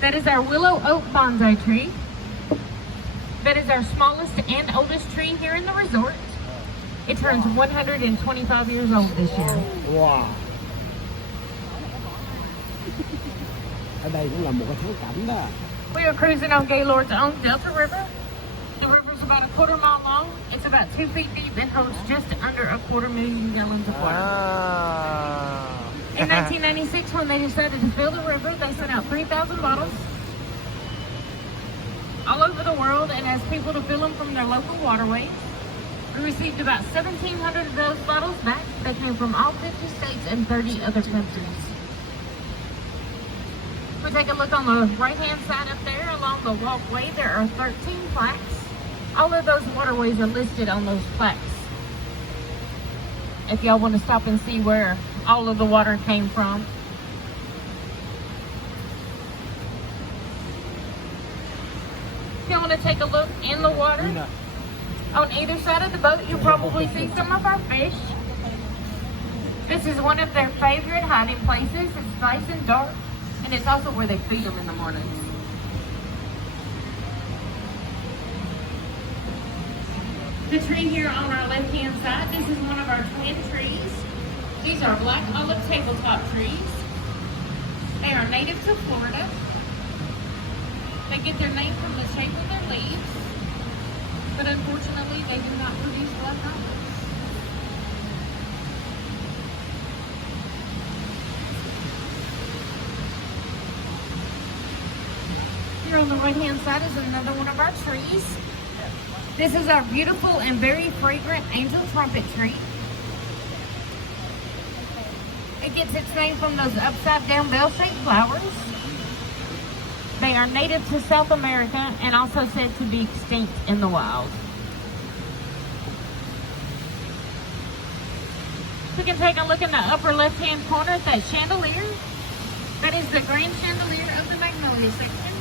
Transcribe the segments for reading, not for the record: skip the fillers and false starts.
That is our willow oak bonsai tree. That is our smallest and oldest tree here in the resort. It turns 125 years old this year. Wow. Ở đây cũng là một cái thắng cảnh đó. We are cruising on Gaylord's own Delta River. The river is about a quarter mile long. It's about 2 feet deep and holds just under a 250,000 gallons of water. In 1996, when they decided to fill the river, they sent out 3,000 bottles all over the world and asked people to fill them from their local waterways. We received about 1,700 of those bottles back. They came from all 50 states and 30 other countries. If we take a look on the right-hand side up there along the walkway, there are 13 plaques. All of those waterways are listed on those plaques. If y'all want to stop and see where all of the water came from. If y'all want to take a look in the water, on either side of the boat, you'll probably see some of our fish. This is one of their favorite hiding places. It's nice and dark, and it's also where they feed them in the morning. The tree here on our left-hand side, this is one of our twin trees. These are black olive tabletop trees. They are native to Florida. They get their name from the shape of their leaves, but unfortunately they do not produce black olives. Here on the right-hand side is another one of our trees. This is our beautiful and very fragrant angel trumpet tree. It gets its name from those upside-down bell-shaped flowers. They are native to South America and also said to be extinct in the wild. We can take a look in the upper left-hand corner at that chandelier. That is the grand chandelier of the magnolia section.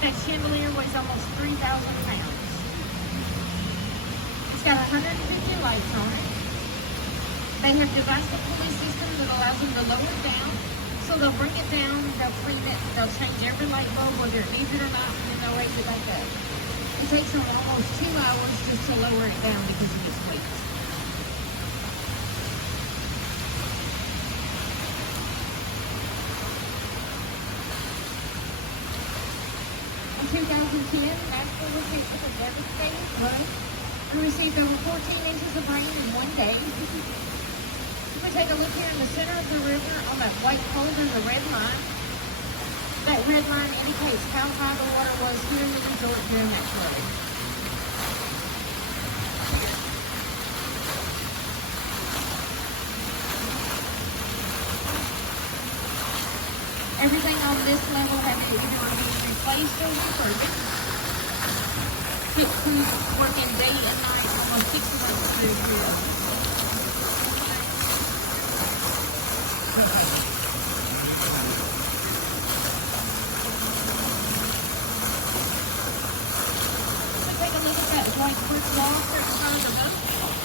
That chandelier weighs almost 3,000 pounds. It's got 150 lights on it. They have devised a pulley system that allows them to lower it down. So they'll bring it down, they'll clean it, they'll change every light bulb whether it needs it or not, and then they'll raise it back up. It takes them almost 2 hours just to lower it down because of its weight. In 2010, Nashville was hit with a devastating flood. We received over 14 inches of rain in one day. If we take a look here in the center of the river, on that white pole, there's a red line. That red line indicates how high the water was here in the resort during that flood. Everything on this level had to either be replaced or refurbished. Pit crews working day and night, almost 6 months through here. So take a look at that white brick wall right in front of the boat.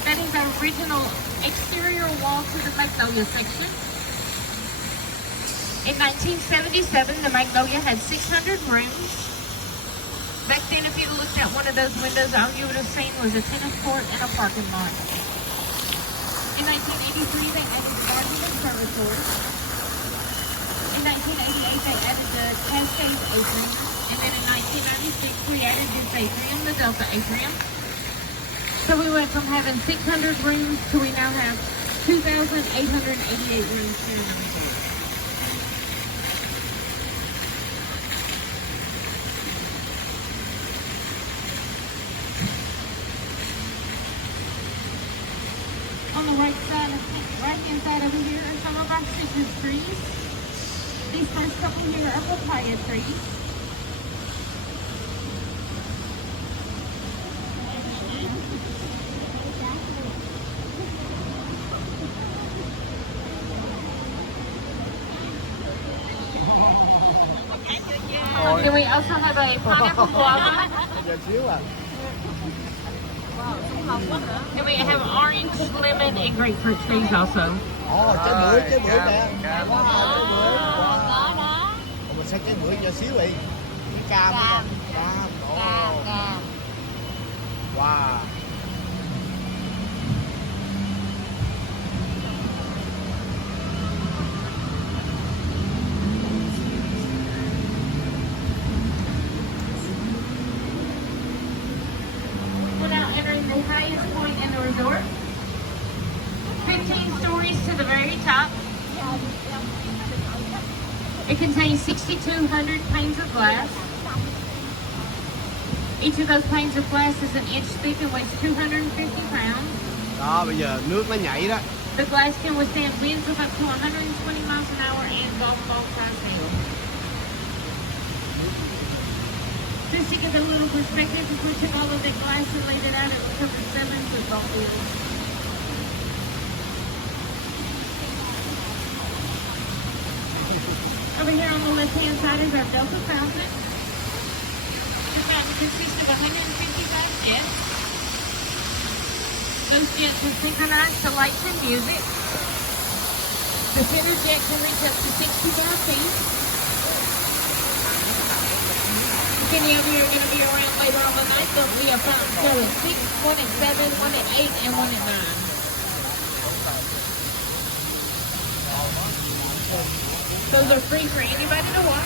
That is our original exterior wall to the magnolia section. In 1977, the Magnolia had 600 rooms. Back then, if you'd looked out one of those windows, all you would have seen was a tennis court and a parking lot. In 1983, they added the garden observatory. In 1988, they added the Cascade Atrium. And then in 1996, we added this atrium, the Delta Atrium. So we went from having 600 rooms to we now have 2,888 rooms here in the resort. On the right-hand side over here are some of our citrus trees. These first couple here are papaya trees. Then we also have a pineapple guava. And we have orange, lemon, and grapefruit trees also. Trái bưởi nè. Mình sẽ cái bưởi nhỏ xíu đi. Cái cam. Cam. Cam. Cam. Oh. Cam. Wow. We're now entering the highest point in the resort. 15 stories to the very top. It contains 6,200 panes of glass. Each of those panes of glass is an inch thick and weighs 250 pounds. Đó, bây giờ nước nó nhảy đó. The glass can withstand winds of up to 120 miles an hour and golf ball size hail. Just to give a little perspective, if we took all of that glass and laid it out, it would cover 7 football fields. Over here on the left-hand side is our Delta fountain. The fountain consists of 155 jets. Those jets are synchronized to lights and music. The center jet can reach up to 65 feet. If any of you are going to be around later on the night, there'll be a fountain show at 6, one at 7, one at 8, and one at 9. Those are free for anybody to watch.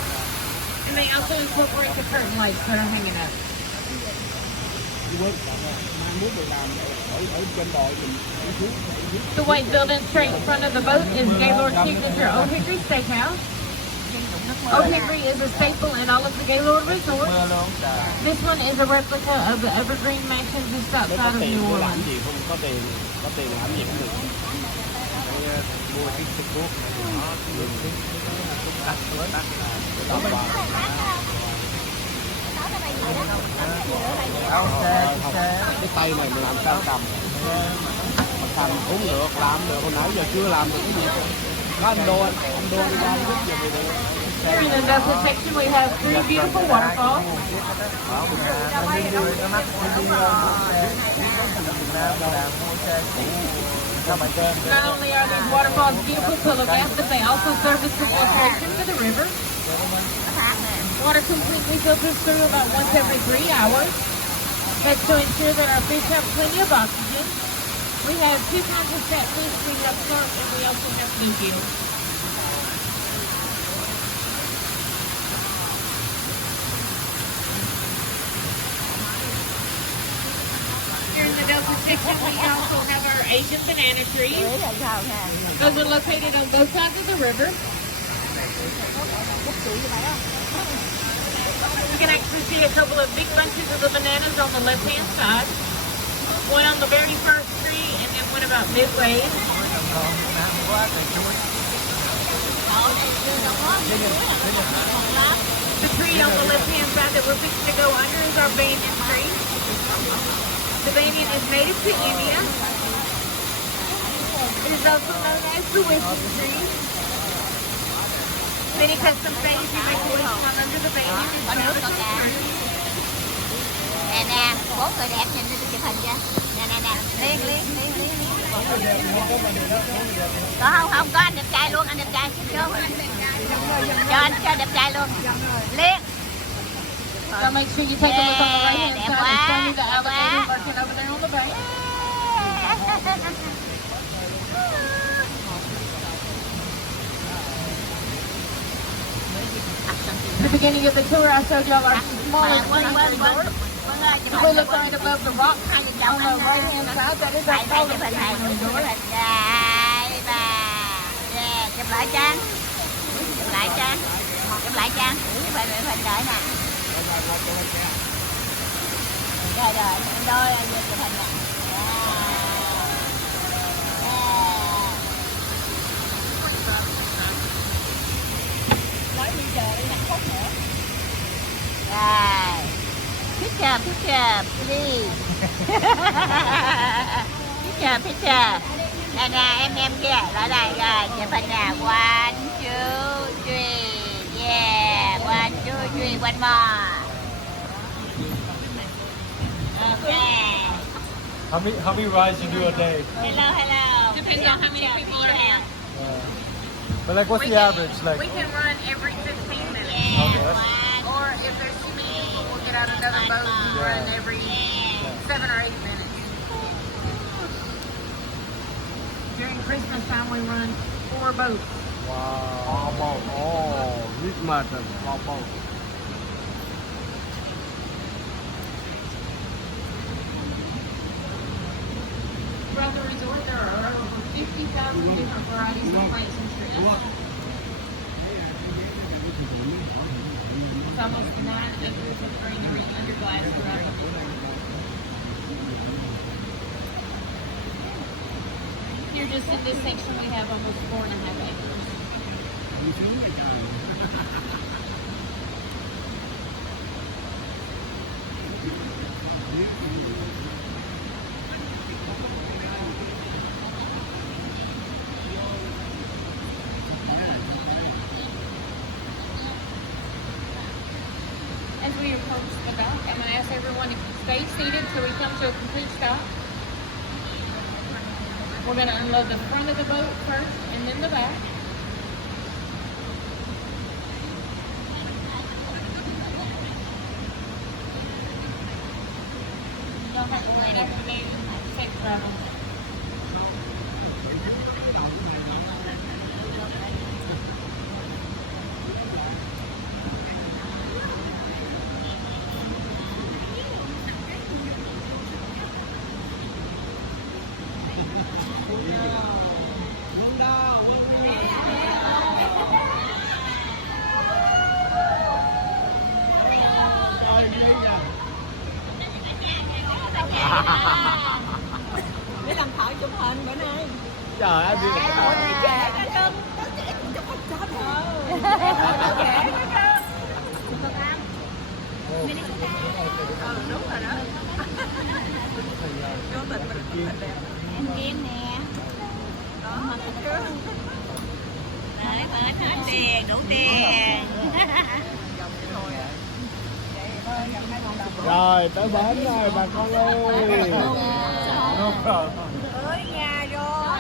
And they also incorporate the curtain lights that are hanging up. The white building straight in front of the boat is Gaylord's signature Old Hickory Steakhouse. Old Hickory is a staple in all of the Gaylord resorts. This one is a replica of the Evergreen Mansion just outside of New Orleans. Có tiền làm gì cũng được. Mua cái thuốc cái tay này mình làm sao cầm mà cầm cũng được, làm được, hồi nãy giờ chưa làm được cái gì. Có anh đô đi ra giúp giùm mình được. Here in the Delta section we have 3 beautiful waterfalls. Not only are these waterfalls beautiful to look at, but they also serve as the filtration for the river. Water completely filters through about once every 3 hours. That's to ensure that our fish have plenty of oxygen. We have 2 kinds of fat fish feed up front, and we also have bluegill. Here in the Delta section, we also have our Asian banana trees. Those are located on both sides of the river. You can actually see a couple of big bunches of the bananas on the left-hand side. One on the very first tree, and then one about midway. The tree on the left-hand side that we're fixing to go under is our banyan tree. The banyan is native to India. It is also known as the wisdom tree. Many custom things you make a wish on under the banyan is found in the tree. Nè nè, 4 người đẹp nhìn tôi chụp hình chưa? Nè nè nè, liên. Không, có anh đẹp trai luôn, anh đẹp trai. Cho anh cho đẹp trai luôn. Liên. So make sure you take a look on the right hand Đẹp side quá, and show me the đẹp alligator quá. lurking over there on the bank. At the beginning of the tour, I showed y'all our smallest resort. If we look right above the rock on the right hand side, that is our tallest resort. Đây bà. Yeah, chụp lại Trang. Chụp lại Trang. Chụp hình đợi nè. Rồi, anh chụp hình nè. Nói đi chờ đi 5 phút nữa. Rồi. Picture, please. Picture. Nè, em kia, lại đây rồi, chụp hình nè. 1, 2, 3, yeah, 1, 2, 3, one more. Okay. How many rides you do a day? Hello. Depends on how many people are here. But like, what's the average? Like, We can run every 15 minutes. Yeah. other boats run every Yeah. 7 or 8 minutes. During Christmas time, we run 4 boats. Wow. Biết mệt rồi, bò. Throughout the resort, there are over 50,000 different varieties of plates and shrimp. It's almost 9 acres of greenery under glass throughout the resort. Here, just in this section, we have almost 4.5 acres. As we approach the dock, I'm going to ask everyone to stay seated till we come to a complete stop. We're going to unload the front of the boat first and then the back. Y'all have a great afternoon. Safe travel. Để làm thợ chụp hình bữa nay. Trời ơi, đi Ủa, đi trẻ đó cưng. Nó trẻ cũng chụp hình cho thôi. Nó trẻ đó cưng. Con ăn. Mày đi xuống đây. Đúng rồi đó. Vô tình mình chụp hình đẹp. Em kim nè. Đó, mà cưng. Đấy, hết tiền, đủ tiền. Rồi, tới bến rồi bà con ơi. No problem. Tới nhà rồi.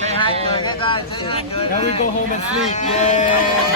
Say hi cười thế ta, say hi cười. Now we go home and sleep. Yeah.